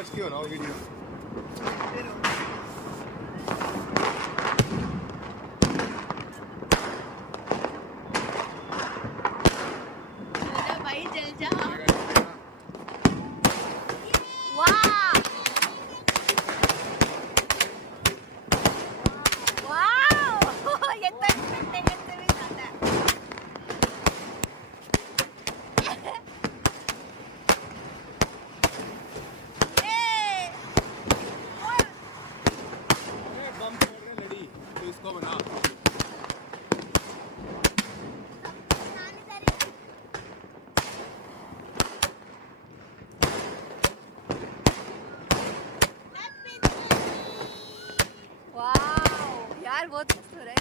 आज क्यों ना वीडियो भाई जल जा वाह वाह ये तो एक्सपेक्टेशन से भी ज्यादा है बम फोड़ रहे लड़ी तो इसको बना वाह यार बहुत मस्त हो रहा है